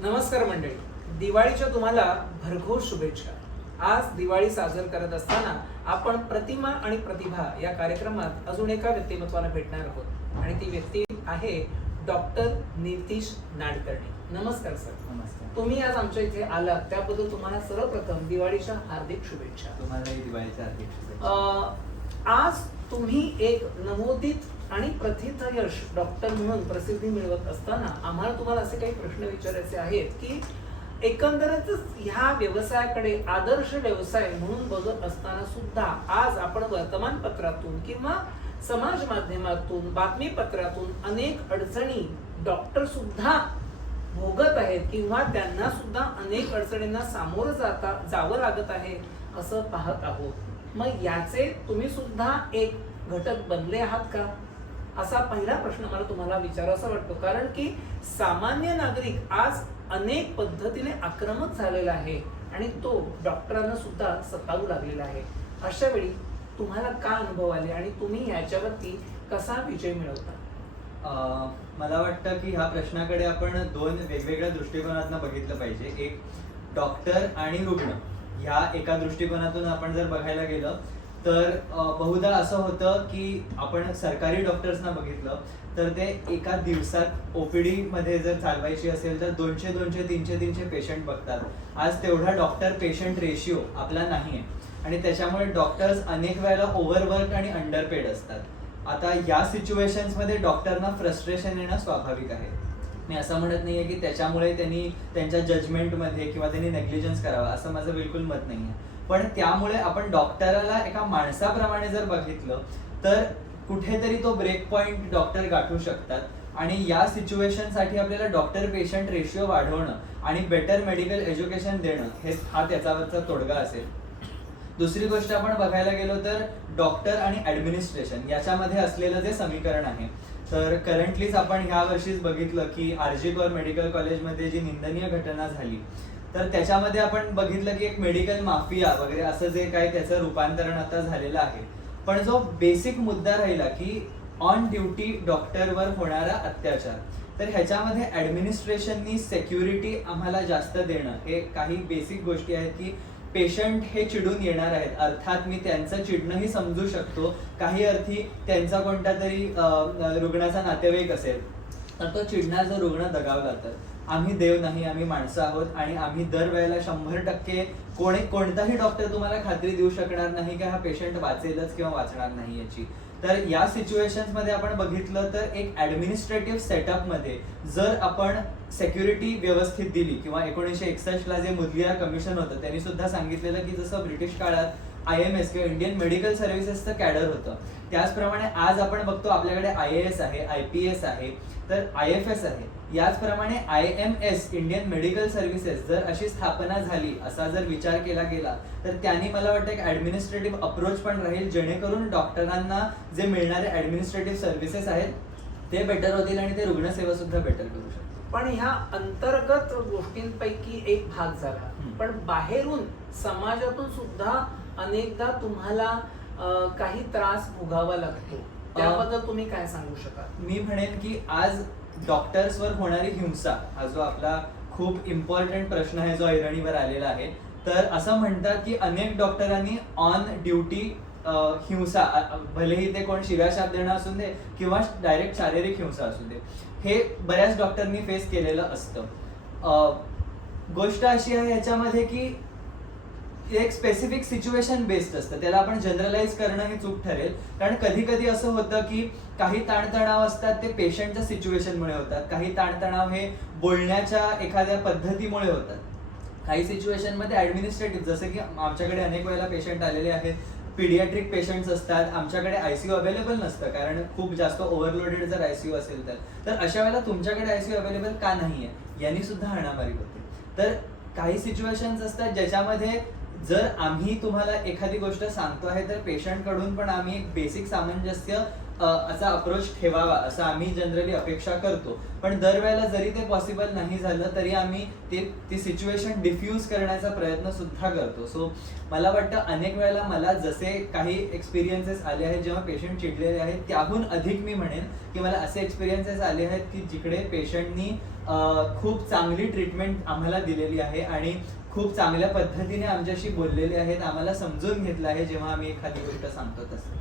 नमस्कार मंडळी, दिवाळीच्या तुम्हाला भरघोस शुभेच्छा. आज दिवाळी साजर करत असताना आपण प्रतिमा आणि प्रतिभा या कार्यक्रमात अजून एका व्यक्तिमत्वाला भेटणार आहोत आणि ती व्यक्ती आहे डॉक्टर नितीश नाडकर्णी. नमस्कार सर. नमस्कार. तुम्ही आज आमच्या इथे आलात त्याबद्दल तुम्हाला सर्वप्रथम दिवाळीच्या हार्दिक शुभेच्छा. तुम्हालाही दिवाळीच्या हार्दिक शुभेच्छा. आज तुम्ही एक नवोदित आणि प्रथित यश डॉक्टर म्हणून प्रसिद्धी मिळवत असताना आम्हाला तुम्हाला असे काही प्रश्न विचारायचे आहेत की एकंदरीतच ह्या व्यवसायाकडे आदर्श व्यवसाय म्हणून बघत असताना सुद्धा आज आपण वर्तमानपत्रातून किंवा समाज माध्यमातून बातमीपत्रातून अनेक अडचणी डॉक्टर सुद्धा भोगत आहेत किंवा त्यांना सुद्धा अनेक अडचणींना सामोरं जावं लागत आहे असं पाहत आहोत. मग याचे तुम्ही सुद्धा एक घटक बनले आहात का, असा पहिला प्रश्न मला तुम्हाला विचारावा वाटतो. कारण की सामान्य नागरिक आज अनेक पद्धतीने आक्रमक झालेला आहे आणि तो डॉक्टरांना सुद्धा सतावू लागलेला आहे. अशा वेळी तुम्हाला काय अनुभव आले आणि तुम्ही याच्यावरती कसा विजय मिळवता? मला वाटतं की ह्या प्रश्नाकडे आपण दोन वेगवेगळ्या दृष्टिकोनातून बघितलं पाहिजे. एक डॉक्टर आणि रुग्ण ह्या एका दृष्टिकोनातून आपण जर बघायला गेलं तर बहुधा असं होतं की आपण सरकारी डॉक्टर्सना बघितलं तर ते एका दिवसात ओपीडी मध्ये जर चालवायची असेल तर 200 300 पेशंट बघतात. आज तेवढा डॉक्टर पेशंट रेशिओ आपला नाहीये आणि त्याच्यामुळे डॉक्टर्स अनेक वेळेला ओव्हरवर्क आणि अंडरपेड असतात. आता या सिच्युएशन्स मध्ये डॉक्टरना फ्रस्ट्रेशन येणं स्वाभाविक आहे. मी असं म्हणत नाहीये की त्याच्यामुळे त्यांनी त्यांच्या जजमेंटमध्ये किंवा त्यांनी नेग्लिजन्स करावा असं माझं बिलकुल मत नाहीये. पण त्यामुळे आपण डॉक्टराला एका माणसाप्रमाणे जर बघितलं तर कुठेतरी तो ब्रेक पॉइंट डॉक्टर गाठू शकतात आणि या सिच्युएशनसाठी आपल्याला डॉक्टर पेशंट रेशिओ वाढवणं आणि बेटर मेडिकल एज्युकेशन देणं हा त्याच्यावरचा तोडगा असेल. दुसरी गोष्ट आपण बघायला गेलो तर डॉक्टर आणि ऍडमिनिस्ट्रेशन याच्यामध्ये असलेलं जे समीकरण आहे तर करंटलीच आपण ह्या वर्षीच बघितलं की आरजी कौर मेडिकल कॉलेजमध्ये जी निंदनीय घटना झाली तर त्याच्यामध्ये आपण बघितलं की एक मेडिकल माफिया वगैरे असं जे काय त्याचं रूपांतरण आता झालेलं आहे. पण जो बेसिक मुद्दा राहिला की ऑन ड्युटी डॉक्टरवर होणारा अत्याचार, तर ह्याच्यामध्ये ऍडमिनिस्ट्रेशननी सेक्युरिटी आम्हाला जास्त देणं हे काही बेसिक गोष्टी आहेत की पेशंट हे चिडून येणार आहेत. अर्थात मी त्यांचं चिडणंही समजू शकतो. काही अर्थी त्यांचा कोणता तरी रुग्णाचा नातेवाईक असेल तर तो चिडणार जर रुग्ण दगावला तर आम्ही देव नाही, आम्ही माणसं आहोत आणि आम्ही दरवेळेला 100% कोणताही डॉक्टर तुम्हाला खात्री देऊ शकणार नाही की हा पेशंट वाचेलच किंवा वाचणार नाही याची. तर या सिच्युएशन्स मध्ये आपण बघितलं तर एक ऍडमिनिस्ट्रेटिव्ह सेटअप मध्ये जर आपण सेक्युरिटी व्यवस्थित दिली किंवा 1961 ला जे मुदलियार कमिशन होतं त्यांनी सुद्धा सांगितलेलं की जसं ब्रिटिश काळात IMS किंवा इंडियन मेडिकल सर्व्हिसेसचं कॅडर होतं त्याचप्रमाणे आज आपण बघतो आपल्याकडे IAS आहे, IPS आहे, तर IFS आहे. याचप्रमाणे IMS इंडियन मेडिकल सर्व्हिसेस जर अशी स्थापना झाली असा जर विचार केला गेला तर त्यांनी मला वाटतं एक ऍडमिनिस्ट्रेटिव्ह अप्रोच पण राहील जेणेकरून डॉक्टरांना जे मिळणारे ऍडमिनिस्ट्रेटिव्ह सर्व्हिसेस आहेत ते बेटर होतील आणि ते रुग्णसेवा सुद्धा बेटर करू शकतील. पण ह्या अंतर्गत गोष्टींपैकी एक भाग झाला, पण बाहेरून समाजातून सुद्धा अनेकदा तुम्हाला काही त्रास भोगावा लागतो. त्याबद्दल तुम्ही काय सांगू शकाल? मी म्हणेन की आज डॉक्टर्सवर होणारी हिंसा हा जो आपला खूप इम्पॉर्टंट प्रश्न आहे जो ऐरणीवर आलेला आहे. तर असं म्हणतात की अनेक डॉक्टरांनी ऑन ड्युटी हिंसा, भलेही ते कोण शिव्या शाप देणं असू दे किंवा डायरेक्ट शारीरिक हिंसा असू दे, हे बऱ्याच डॉक्टरांनी फेस केलेलं असतं. गोष्ट अशी आहे ह्याच्यामध्ये की एक स्पेसिफिक सिच्युएशन बेस्ड असतं, त्याला आपण जनरलाइज करणं हे चूक ठरेल. कारण कधी कधी असं होतं की काही ताणतणाव असतात ते पेशंटच्या सिच्युएशनमुळे होतात, काही ताणतणाव हे बोलण्याच्या एखाद्या पद्धतीमुळे होतात, काही सिच्युएशन मध्ये ऍडमिनिस्ट्रेटिव्ह, जसं की आमच्याकडे अनेक वेळेला पेशंट आलेले आहेत, पीडियाट्रिक पेशंट्स असतात, आमच्याकडे ICU अवेलेबल नसतं कारण खूप जास्त ओव्हरलोडेड जर ICU असेल तर अशा वेळेला तुमच्याकडे ICU अवेलेबल का नाहीये यांनी सुद्धा हाणामारी होते. तर काही सिच्युएशन्स असतात ज्याच्यामध्ये जर आम्ही तुम्हाला एखादी गोष्ट सांगतो आहे तर पेशंट कडून पण आम्ही एक बेसिक सामंजस्य असा अप्रोच ठेवावा असं आम्ही जनरली अपेक्षा करतो. पण दरवेळेला जरी ते पॉसिबल नाही झालं तरी आम्ही ती सिच्युएशन डिफ्यूज करण्याचा प्रयत्न सुद्धा करतो. सो मला वाटतं अनेक वेळेला मला जसे काही एक्सपिरियन्सेस आले आहेत जेव्हा पेशंट चिडलेले आहेत, त्याहून अधिक मी म्हणेन की मला असे एक्सपिरियन्सेस आले आहेत की जिकडे पेशंटनी खूप चांगली ट्रीटमेंट आम्हाला दिलेली आहे आणि खूप चांगल्या पद्धतीने आमच्याशी बोललेले आहेत, आम्हाला समजून घेतलं आहे जेव्हा आम्ही एखादी गोष्ट सांगतो तसं.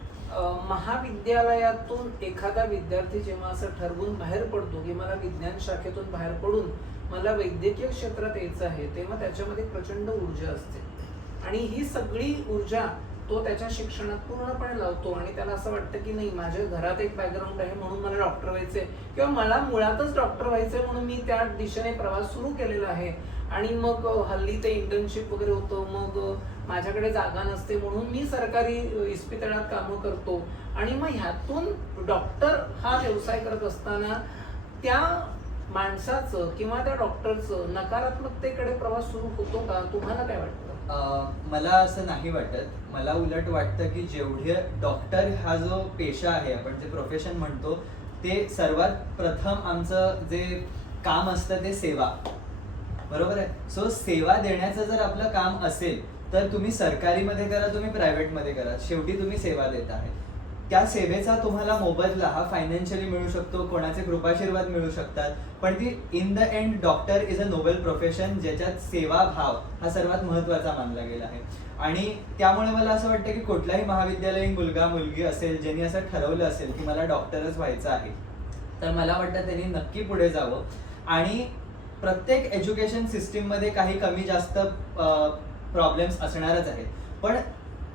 महाविद्यालयातून एखादा विद्यार्थी जेव्हा असं ठरवून बाहेर पडतो की मला विज्ञान शाखेतून बाहेर पडून मला वैद्यकीय क्षेत्रात यायचं आहे, तेव्हा त्याच्यामध्ये प्रचंड ऊर्जा असते आणि ही सगळी ऊर्जा तो त्याच्या शिक्षणात पूर्णपणे लावतो आणि त्याला असं वाटतं की नाही, माझ्या घरात एक बॅकग्राऊंड आहे म्हणून मला डॉक्टर व्हायचंय किंवा मला मुळातच डॉक्टर व्हायचंय म्हणून मी त्या दिशेने प्रवास सुरू केलेला आहे. आणि मग हल्ली ते इंटर्नशिप वगैरे होतं, मग माझ्याकडे जागा नसते म्हणून मी सरकारी इस्पितळात कामं करतो आणि मग ह्यातून डॉक्टर हा व्यवसाय करत असताना त्या माणसाचं किंवा त्या डॉक्टरचं नकारात्मकतेकडे प्रवास सुरू होतो का? तुम्हाला काय वाटतं? मला असं नाही वाटत. मला उलट वाटतं की जेवढे डॉक्टर हा जो पेशा आहे, आपण जे प्रोफेशन म्हणतो, ते सर्वात प्रथम आमचं जे काम असतं ते सेवा, बरोबर आहे. सो सेवा देण्याचं जर आपलं काम असेल तर तुम्ही सरकारीमध्ये करा, तुम्ही प्रायव्हेटमध्ये करा, शेवटी तुम्ही सेवा देत आहे. त्या सेवेचा तुम्हाला मोबदला हा फायनान्शियली मिळू शकतो, कोणाचे कृपाशीर्वाद मिळू शकतात, पण ती in the end doctor is a noble profession ज्याच्यात सेवा भाव हा सर्वात महत्त्वाचा मानला गेला आहे. आणि त्यामुळे मला असं वाटतं की कुठलाही महाविद्यालयीन मुलगा मुलगी असेल ज्यांनी असं ठरवलं असेल की मला डॉक्टरच व्हायचं आहे, तर मला वाटतं त्यांनी नक्की पुढे जावं. आणि प्रत्येक एज्युकेशन सिस्टीममध्ये काही कमी जास्त प्रॉब्लेम्स असणारच आहेत, पण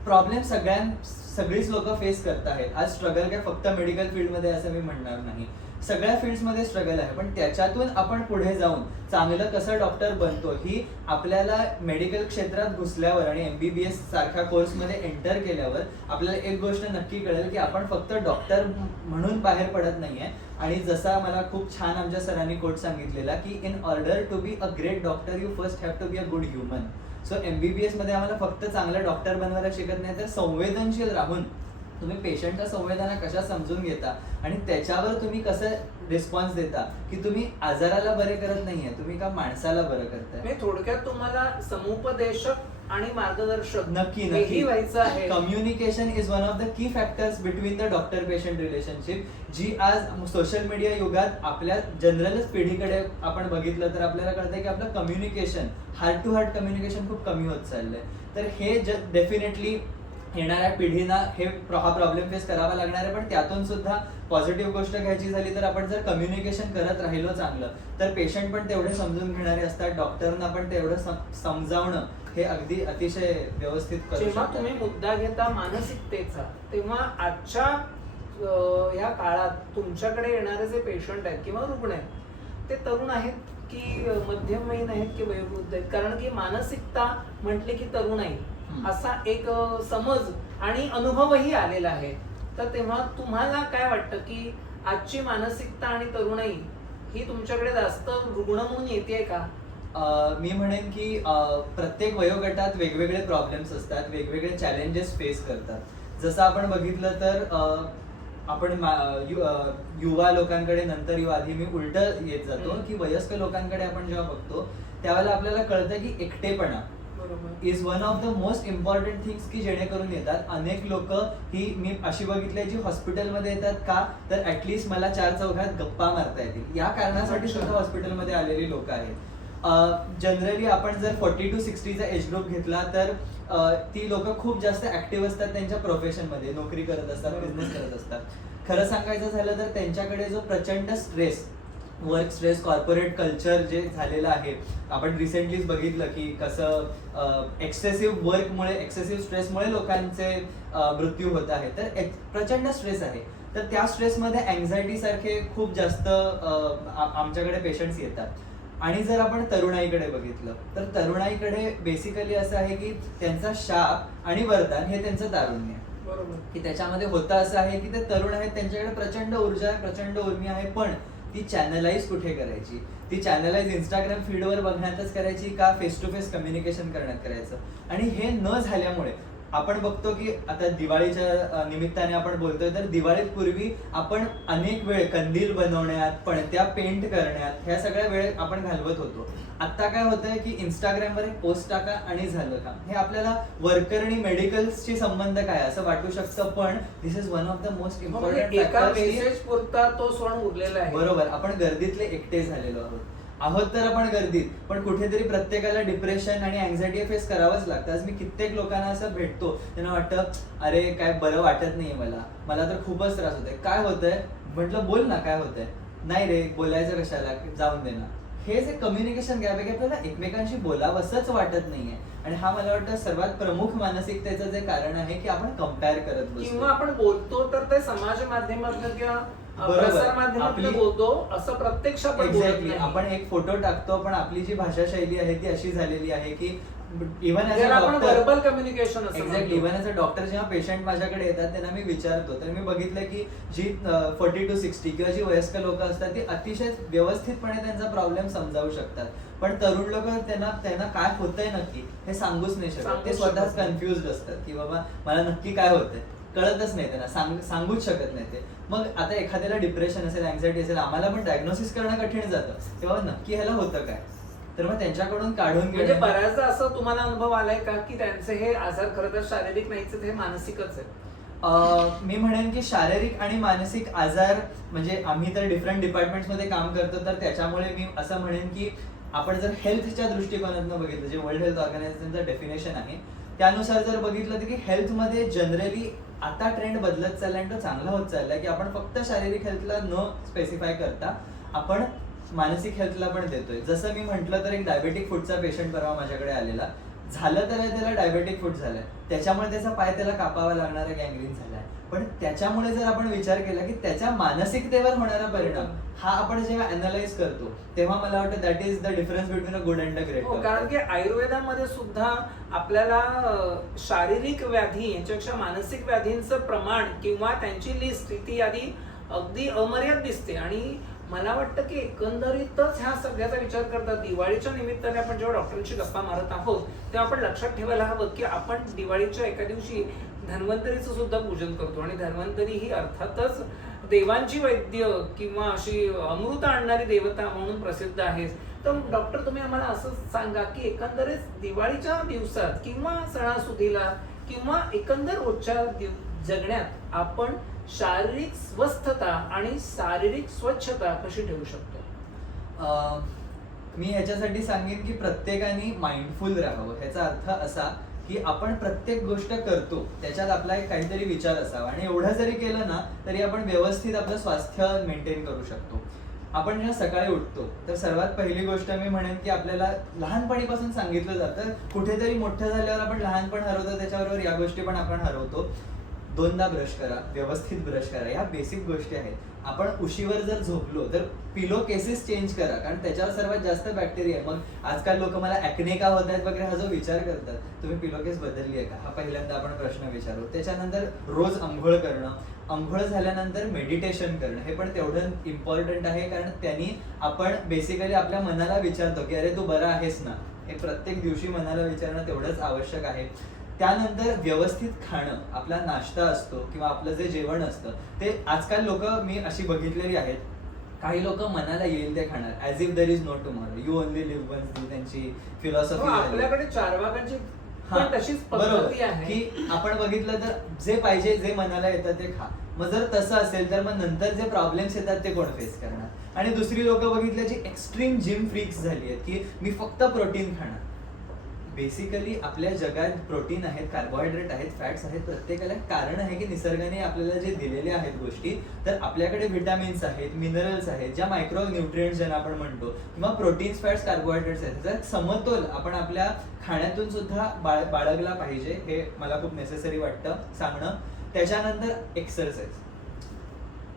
प्रॉब्लेम सगळीच लोक फेस करत आहेत. आज स्ट्रगल काय फक्त मेडिकल फील्डमध्ये असं मी म्हणणार नाही, सगळ्या फील्ड्समध्ये स्ट्रगल आहे. पण त्याच्यातून आपण पुढे जाऊन चांगलं कसं डॉक्टर बनतो ही आपल्याला मेडिकल क्षेत्रात घुसल्यावर आणि MBBS सारख्या कोर्समध्ये एंटर केल्यावर आपल्याला एक गोष्ट नक्की कळेल की आपण फक्त डॉक्टर म्हणून बाहेर पडत नाहीये. आणि जसा मला खूप छान आमच्या सरांनी कोट सांगितलेला की in order to be a great doctor you first have to be a good human. So MBBS मध्ये आम्हाला फक्त चांगलं डॉक्टर बनवायला शिकत नाही, तर संवेदनशील राहून तुम्ही पेशंटच्या संवेदना कशा समजून घेता आणि त्याच्यावर तुम्ही कसं रिस्पॉन्स देता की तुम्ही आजाराला बरे करत नाहीये, तुम्ही का माणसाला बरं करताय. थोडक्यात तुम्हाला समुपदेशक आणि मार्गदर्शक नक्की हेही व्हायचं आहे. Communication is one of the key factors between the doctor patient relationship, जी आज सोशल मीडिया युगात आपल्या जनरलच पिढीकडे आपण बघितलं तर आपल्याला कळतंय की आपलं communication, heart to heart communication खूप कमी होत चाललंय. तर हे डेफिनेटली येणाऱ्या पिढींना हा प्रॉब्लेम फेस करावा लागणार आहे. पण त्यातून सुद्धा पॉझिटिव्ह गोष्ट घ्यायची झाली तर आपण जर कम्युनिकेशन करत राहिलो चांगलं, तर पेशंट पण तेवढे समजून घेणारे असतात, डॉक्टरना पण तेवढं समजावणं हे अगदी अतिशय व्यवस्थित करू शकतात. जेव्हा तुम्ही मुद्दा घेता मानसिकतेचा, तेव्हा आजच्या ह्या काळात तुमच्याकडे येणारे जे पेशंट आहेत किंवा रुग्ण आहेत ते तरुण आहेत की मध्यमवयीन आहेत की वयोवृद्ध आहेत? कारण की मानसिकता म्हटले की तरुणाई असा एक समज आणि अनुभवही आलेला आहे. तर तेव्हा तुम्हाला काय वाटतं की आजची मानसिकता आणि तरुणाई ही तुमच्याकडे जास्त रुग्ण म्हणून येते का? मी म्हणेन की प्रत्येक वयोगटात वेगवेगळे प्रॉब्लेम्स असतात, वेगवेगळे चॅलेंजेस फेस करतात. जसं आपण बघितलं तर आपण युवा लोकांकडे नंतर येऊ, आधी मी उलट येत जातो की वयस्क लोकांकडे आपण जेव्हा बघतो त्यावेळेला आपल्याला कळतं की एकटेपणा is one of the most important things की जेणेकरून येतात. अनेक लोक ही मी अशी बघितली जी हॉस्पिटलमध्ये येतात का, तर ऍटलिस्ट मला चार चौघात गप्पा मारता येतील या कारणासाठी सुद्धा हॉस्पिटलमध्ये आलेली लोक आहेत. जनरली आपण जर 40 to 60 चा एज ग्रुप घेतला तर ती लोक खूप जास्त ऍक्टिव्ह असतात त्यांच्या प्रोफेशनमध्ये, नोकरी करत असतात, बिझनेस करत असतात. खरं सांगायचं झालं तर त्यांच्याकडे जो प्रचंड stress, work stress, corporate culture जे झालेलं आहे, आपण रिसेंटलीच बघितलं की कसं एक्सेसिव्ह वर्कमुळे, एक्सेसिव्ह स्ट्रेसमुळे लोकांचे मृत्यू होत आहे. तर प्रचंड स्ट्रेस आहे. तर त्या स्ट्रेसमध्ये अँझायटी सारखे खूप जास्त आमच्याकडे पेशंट्स येतात. आणि जर आपण तरुणाईकडे बघितलं तर तरुणाईकडे बेसिकली असं आहे की त्यांचा शाप आणि वरदान हे त्यांचं तारुण्य आहे. बरोबर. की त्याच्यामध्ये होतं असं आहे की ते तरुण आहेत, त्यांच्याकडे प्रचंड ऊर्जा आहे, प्रचंड उर्मी आहे, पण ती चॅनलाइज कुठे करायची? ती चॅनलाइज इंस्टाग्राम फीडवर बघण्यातच करायची का फेस टू फेस कम्युनिकेशन करण्यात करायचं? आणि हे न झाल्यामुळे आपण बघतो की आता दिवाळीच्या निमित्ताने आपण बोलतोय, तर दिवाळीत पूर्वी आपण अनेक वेळ कंदील बनवण्यात, पणत्या पेंट करण्यात ह्या सगळ्या वेळ आपण घालवत होतो. आता काय होतंय की इंस्टाग्रामवर एक पोस्ट टाका आणि झालं का. हे आपल्याला वर्कर आणि मेडिकल्सशी संबंध काय असं वाटू शकतं, पण this is one of the most important एका मेसेज पुरता तो सण उरलेला आहे. बरोबर, आपण गर्दीतले एकटे झालेलो आहोत तर आपण गर्दीत, पण कुठेतरी प्रत्येकाला डिप्रेशन आणि अँझायटी फेस करावंच लागतं. आज मी कित्येक लोकांना असं भेटतो, त्यांना वाटतं अरे काय बरं वाटत नाहीये, मला तर खूपच त्रास होतोय. काय होतंय म्हटलं, बोल ना काय होतंय. नाही रे, बोलायचं कशाला, जाऊन दे ना. हे जे कम्युनिकेशन गॅप आहे की आपल्याला एकमेकांशी बोलावंसंच वाटत नाहीये. आणि हा मला वाटतं सर्वात प्रमुख मानसिकतेचं जे कारण आहे की आपण कम्पेअर करत बसतो. किंवा आपण बोलतो तर ते समाज माध्यमातून किंवा प्रसार माध्यमातून बोलतो, असं प्रत्यक्ष आपण बोलत एक्झॅक्टली. नाही. आपण एक फोटो टाकतो, पण आपली जी भाषा शैली आहे ती अशी झालेली आहे की इव्हन ज्याला आपण व्हर्बल कम्युनिकेशन असं एक्झॅक्टली. म्हणतो. इव्हन ॲज अ डॉक्टर जेव्हा पेशंट माझ्याकडे येतात त्यांना मी विचारतो, तर मी बघितलं की जी 40 to 60 किंवा जी वयस्क लोक असतात ती अतिशय व्यवस्थितपणे त्यांचा प्रॉब्लेम समजावू शकतात, पण तरुण लोक त्यांना काय होतंय नक्की हे सांगूच नाही शकत. ते स्वतःच कन्फ्युज असतात की बाबा मला नक्की काय होतंय, कळतच नाही त्यांना, सांगूच शकत नाही ते. मग आता एखाद्याला डिप्रेशन असेल, अँझायटी असेल, आम्हाला पण डायग्नोसिस करणं कठीण जातं, तेव्हा नक्की ह्याला होतं काय, तर मग त्यांच्याकडून काढून म्हणजे बऱ्याचदा असं तुम्हाला अनुभव आलाय का की त्यांचे हे आजार खरं तर शारीरिक नाहीच, हे मानसिकच आहे? मी म्हणेन की शारीरिक आणि मानसिक आजार, म्हणजे आम्ही तर डिफरंट डिपार्टमेंट्समध्ये काम करतो, तर त्याच्यामुळे मी असं म्हणेन की आपण जर हेल्थच्या दृष्टिकोनातून बघितलं, जे वर्ल्ड हेल्थ ऑर्गनायझेशनचं डेफिनेशन आहे त्यानुसार जर बघितलं तर की हेल्थमध्ये जनरली आता ट्रेंड बदलत चाललाय आणि तो चांगला होत चाललाय की आपण फक्त शारीरिक हेल्थला न स्पेसिफाय करता आपण मानसिक हेल्थला पण देतोय. जसं मी म्हटलं तर एक डायबेटिक फूटचा पेशंट परवा माझ्याकडे आलेला, झालं तर त्याला डायबेटिक फूट झालाय, त्याच्यामुळे त्याचा पाय त्याला कापावा लागणारा गँग्रीन झालाय, पण त्याच्यामुळे जर आपण विचार केला की त्याच्या मानसिकतेवर होणारा परिणाम हा आपण जेव्हा अनालाइज करतो तेव्हा मला वाटतं that is the difference between a good and a great. कारण की आयुर्वेदामध्ये सुद्धा आपल्याला शारीरिक व्याधी यांच्यापेक्षा मानसिक व्याधींचं प्रमाण किंवा त्यांची लिस्ट ती यादी अगदी अमर्याद दिसते. आणि मला वाटतं की एकंदरीतच ह्या सगळ्याचा विचार करता दिवाळीच्या निमित्ताने आपण जेव्हा डॉक्टरांशी गप्पा मारत आहोत तेव्हा आपण लक्षात ठेवायला हवं की आपण दिवाळीच्या एका दिवशी धन्वंतरीचं सुद्धा पूजन करतो, आणि धन्वंतरी ही अर्थातच देवांची वैद्य किंवा अशी अमृत आणणारी देवता म्हणून प्रसिद्ध आहे. तर डॉक्टर तुम्ही आम्हाला असं सांगा की एकंदरीत दिवाळीच्या दिवसात किंवा सणासुदीला किंवा एकंदर रोजच्या जगण्यात आपण शारीरिक स्वस्थता आणि शारीरिक स्वच्छता कशी ठेवू शकतो? मी ह्याच्यासाठी सांगेन की प्रत्येकाने माइंडफुल राहावं. ह्याचा अर्थ असा की आपण प्रत्येक गोष्ट करतो त्याच्यात आपला एक काहीतरी विचार असावा, आणि एवढं जरी केलं ना तरी आपण व्यवस्थित आपलं स्वास्थ्य मेंटेन करू शकतो. आपण जेव्हा सकाळी उठतो तर सर्वात पहिली गोष्ट मी म्हणेन की आपल्याला लहानपणीपासून सांगितलं जातं, कुठेतरी मोठं झाल्यावर आपण लहानपण हरवतो, त्याच्याबरोबर या गोष्टी पण आपण हरवतो. 2दा ब्रश करा, व्यवस्थित ब्रश करा, ह्या बेसिक गोष्टी आहेत. आपण उशीवर जर झोपलो तर पिलो केसेस चेंज करा, कारण त्याच्यावर सर्वात जास्त बॅक्टेरिया आहे. मग आजकाल लोक मला ॲक्ने का होत आहेत वगैरे हा जो विचार करतात, तुम्ही पिलो केस बदलली आहे का, हा पहिल्यांदा आपण प्रश्न विचारू. त्याच्यानंतर रोज अंघोळ करणं, अंघोळ झाल्यानंतर मेडिटेशन करणं हे पण तेवढं इम्पॉर्टंट आहे, कारण त्यांनी आपण बेसिकली आपल्या मनाला विचारतो की अरे तू बरा आहेस ना, हे प्रत्येक दिवशी मनाला विचारणं तेवढंच आवश्यक आहे. त्यानंतर व्यवस्थित खाणं, आपला नाश्ता असतो किंवा आपलं जे जेवण असतं ते आजकाल लोक मी अशी बघितलेली आहेत, काही लोक मनाला येईल ते खाणार, as if there is no tomorrow, you only live once, ही त्यांची फिलॉसॉफी. आपल्याकडे चारवाकांची पण तशीच पद्धती आहे की आपण बघितलं तर जे पाहिजे, जे मनाला येतं ते खा. मग जर तसं असेल तर मग नंतर जे प्रॉब्लेम्स येतात ते कोण फेस करणार. आणि दुसरी लोक बघितलं जी एक्स्ट्रीम जिम फ्रीक्स झाली आहेत की मी फक्त प्रोटीन खाणार. बेसिकली आपल्या जगात प्रोटीन आहेत, कार्बोहायड्रेट आहेत, फॅट्स आहेत, प्रत्येकाला कारण आहे की निसर्गाने आपल्याला जे दिलेले आहेत गोष्टी, तर आपल्याकडे व्हिटॅमिन्स आहेत, मिनरल्स आहेत, ज्या मायक्रो न्यूट्रिएंट्स ज्यांना आपण म्हणतो, किंवा प्रोटीन्स, फॅट्स, कार्बोहायड्रेट्स आहेत. तर समतोल आपण आपल्या खाण्यातून सुद्धा बाळगला पाहिजे, हे मला खूप नेसेसरी वाटतं सांगणं. त्याच्यानंतर एक्सरसाइज,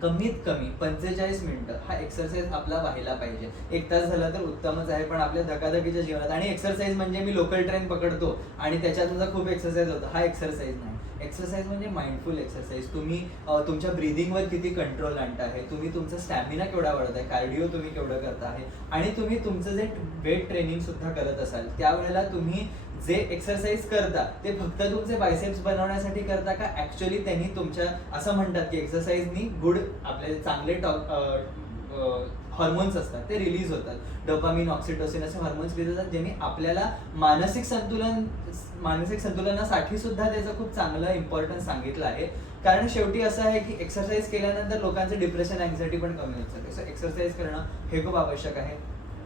कमीत कमी 45 मिनिटं हा एक्सरसाइज आपला व्हायला पाहिजे. 1 तास झाला तर उत्तमच आहे, पण आपल्या धकाधकीच्या जीवनात, आणि एक्सरसाइज म्हणजे मी लोकल ट्रेन पकडतो आणि त्याच्यात माझा खूप एक्सरसाइज होतो, हा एक्सरसाइज नाही. एक्सरसाइज म्हणजे माइंडफुल एक्सरसाइज. तुम्ही तुमच्या ब्रीदिंगवर किती कंट्रोल आणता आहे, तुम्ही तुमचा स्टॅमिना केवढा वाढवत आहे, कार्डिओ तुम्ही केवढं करता आहे, आणि तुम्ही तुमचं जे वेट ट्रेनिंग सुद्धा करत असाल त्यावेळेला तुम्ही जे एक्सरसाइज करता ते फक्त तुमचे बायसेप्स बनवण्यासाठी करता का ऍक्च्युअली त्यांनी तुमच्या, असं म्हणतात की एक्सरसाइजनी गुड आपले चांगले हॉर्मोन्स असतात ते रिलीज होतात, डोपामिन, ऑक्सिटोसिन असे हॉर्मोन्स रिलीज होतात, ज्यांनी आपल्याला मानसिक संतुलनासाठी सुद्धा त्याचं खूप चांगलं इम्पॉर्टन्स सांगितलं आहे. कारण शेवटी असं आहे की एक्सरसाइज केल्यानंतर लोकांचं डिप्रेशन, अँझायटी पण कमी होत जाते. सो एक्सरसाइज करणं हे खूप आवश्यक आहे.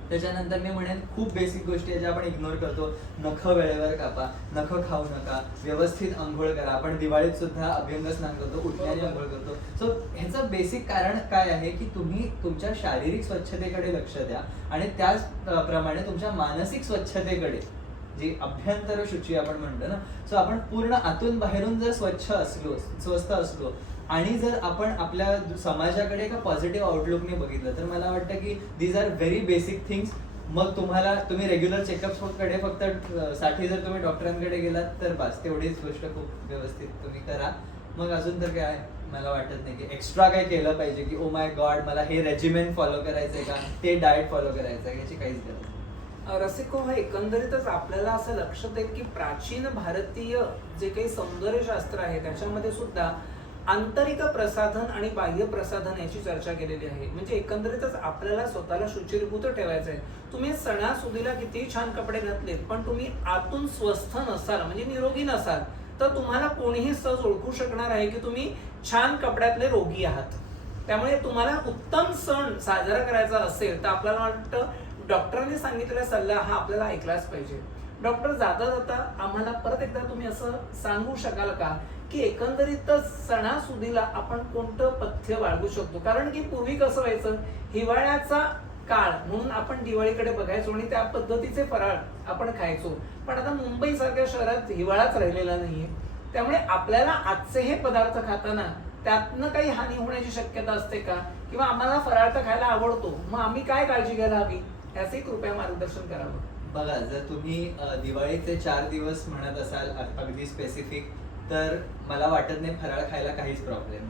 त्याच्यानंतर मी म्हणेन खूप बेसिक गोष्टी आहेत ज्या आपण इग्नोर करतो. नखं वेळेवर कापा, नखं खाऊ नका, व्यवस्थित अंघोळ करा. आपण दिवाळीत सुद्धा अभ्यंग स्नान करतो, उठल्याने अंघोळ करतो. सो ह्याचं बेसिक कारण काय आहे की तुम्ही तुमच्या शारीरिक स्वच्छतेकडे लक्ष द्या आणि त्याचप्रमाणे तुमच्या मानसिक स्वच्छतेकडे, जी अभ्यंतर शुची आपण म्हणतो ना, सो आपण पूर्ण आतून बाहेरून जर स्वच्छ असलो, स्वस्थ असलो आणि जर आपण आपल्या समाजाकडे एका पॉझिटिव्ह आउटलुकने बघितलं तर मला वाटतं की these are very basic things. मग तुम्ही रेग्युलर चेकअप्सकडे फक्त साठी जर तुम्ही डॉक्टरांकडे गेलात तर बस तेवढीच गोष्ट खूप व्यवस्थित तुम्ही करा. मग अजून तर काय मला वाटत नाही की एक्स्ट्रा काय केलं पाहिजे की ओ माय गॉड मला हे रेजिमेंट फॉलो करायचंय का, ते डाएट फॉलो करायचंय, याची काहीच गरज नाही. रसिको, हे एकंदरीतच आपल्याला असं लक्षात येईल की प्राचीन भारतीय जे काही सौंदर्यशास्त्र आहे त्याच्यामध्ये सुद्धा आंतरिक प्रसाधन आणि बाह्य प्रसाधन याची चर्चा केलेली आहे. म्हणजे एकंदरीतच आपल्याला स्वतःला शुचिर्भूत ठेवायचं आहे. तुम्ही सणासुदीला किती छान कपडे घातलेत पण तुम्ही आतून स्वस्थ नसाल, म्हणजे निरोगी नसाल, तर तुम्हाला कोणीही सहज ओळखू शकणार आहे की तुम्ही छान कपड्यातले रोगी आहात. त्यामुळे तुम्हाला उत्तम सण साजरा करायचा असेल तर आपल्याला वाटतं डॉक्टरांनी सांगितलेला सल्ला हा आपल्याला ऐकलाच पाहिजे. डॉक्टर, जाता जाता आम्हाला परत एकदा तुम्ही असं सांगू शकाल का की एकंदरीतच सणासुदीला आपण कोणतं पथ्य बाळगू शकतो? कारण की पूर्वी कसं व्हायचं, हिवाळ्याचा काळ म्हणून आपण दिवाळीकडे बघायचो आणि त्या पद्धतीचे फराळ आपण खायचो. पण आता मुंबई सारख्या शहरात हिवाळाच राहिलेला नाहीये. त्यामुळे आपल्याला आजचे हे पदार्थ खाताना त्यातनं काही हानी होण्याची शक्यता असते का? किंवा आम्हाला फराळ तर खायला आवडतो, मग आम्ही काय काळजी घ्यायला हवी याचे कृपया मार्गदर्शन करावं. बघा, जर तुम्ही दिवाळीचे 4 दिवस म्हणत असाल अगदी स्पेसिफिक, तर मला वाटत नाही फराळ खायला काहीच प्रॉब्लेम.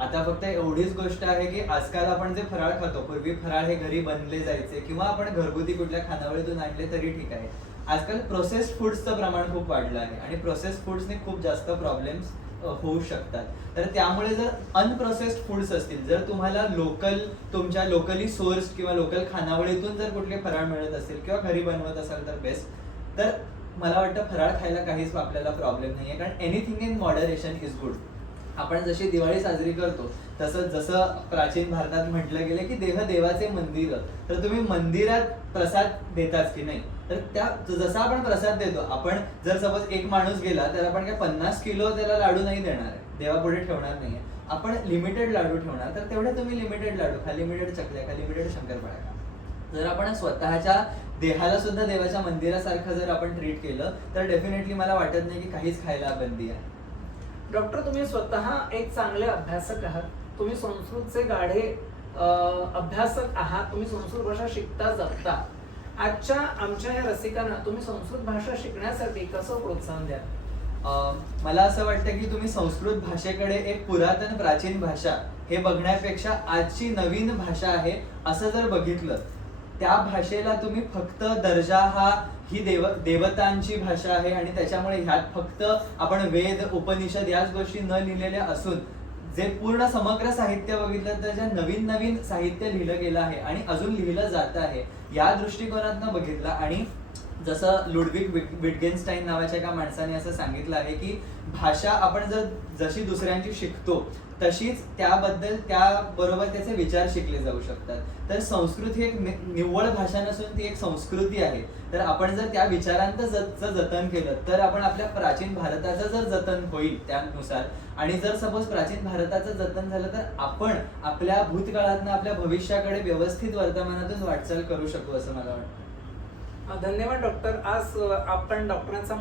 आता फक्त एवढीच गोष्ट आहे की आजकाल आपण जे फराळ खातो, पूर्वी फराळ हे घरी बनले जायचे किंवा आपण घरगुती कुठल्या खानावळीतून आणले तरी ठीक आहे. आजकाल प्रोसेस्ड फूड्सचं प्रमाण खूप वाढलं आहे आणि प्रोसेस्ड फूड्सने खूप जास्त प्रॉब्लेम्स होऊ शकतात. तर त्यामुळे जर अनप्रोसेस्ड फूड्स असतील, जर तुम्हाला तुमच्या लोकली सोर्स किंवा लोकल खानावळीतून जर कुठले फराळ मिळत असेल किंवा घरी बनवत असाल तर बेस्ट. तर मला वाटतं फराळ खायला काहीच आपल्याला प्रॉब्लेम नाहीये, कारण anything in moderation is good. आपण जशी दिवाळी साजरी करतो तसं जसं प्राचीन भारतात म्हटलं गेलं की देह देवाचे मंदिर, तर तुम्ही मंदिरात प्रसाद देताच की नाही. तर त्या जसा आपण प्रसाद देतो, आपण जर सपोज एक माणूस गेला तर आपण काय 50 किलो त्याला लाडू नाही देणार आहे, देवापुढे ठेवणार नाहीये. आपण लिमिटेड लाडू ठेवणार, तर तेवढे तुम्ही लिमिटेड लाडू खा, लिमिटेड चकल्या खा, लिमिटेड शंकरपाळ्या खा. जर आपण स्वतःच्या देहाला सुद्धा देवाच्या मंदिरासारखं जर आपण ट्रीट केलं तर डेफिनेटली मला वाटत नाही की काहीच खायला बंदी आहे. डॉक्टर, तुम्ही स्वतः एक चांगले अभ्यासक आहात, तुम्ही संस्कृतचे गाढे अभ्यासक आहात, तुम्ही संस्कृत भाषा शिकता जगता. आजच्या आमच्या या रसिकांना तुम्ही संस्कृत भाषा शिकण्यासाठी कसं प्रोत्साहन द्याल? मला असं वाटतं की तुम्ही संस्कृत भाषेकडे एक पुरातन प्राचीन भाषा हे बघण्यापेक्षा आजची नवीन भाषा आहे असं जर बघितलं, त्या भाषेला तुम्ही फक्त दर्जा ही देवतांची भाषा आहे आणि त्याच्यामुळे ह्यात फक्त आपण वेद, उपनिषद याच गोष्टी न लिहिलेल्या असून जे पूर्ण समग्र साहित्य बघितलं तर जे नवीन नवीन साहित्य लिहिलं गेलं आहे आणि अजून लिहिलं जात आहे, या दृष्टिकोनातनं बघितलं. आणि जसं लुडविग विटगेन्स्टाईन नावाच्या एका माणसाने असं सांगितलं आहे की भाषा आपण जशी दुसऱ्यांची शिकतो तशीच त्याबरोबर त्याचे विचार शिकले जाऊ शकतात. तर संस्कृत ही एक निव्वळ भाषा नसून ती एक संस्कृती आहे. तर आपण जर त्या विचारांचं जतन केलं तर आपण आपल्या प्राचीन भारताचं जर जतन होईल त्यानुसार, आणि जर सपोज प्राचीन भारताचं जतन झालं तर आपण आपल्या भूतकाळातनं आपल्या भविष्याकडे व्यवस्थित वर्तमानातून वाटचाल करू शकू असं मला वाटतं. धन्यवाद डॉक्टर. आज आपण डॉक्टरांचा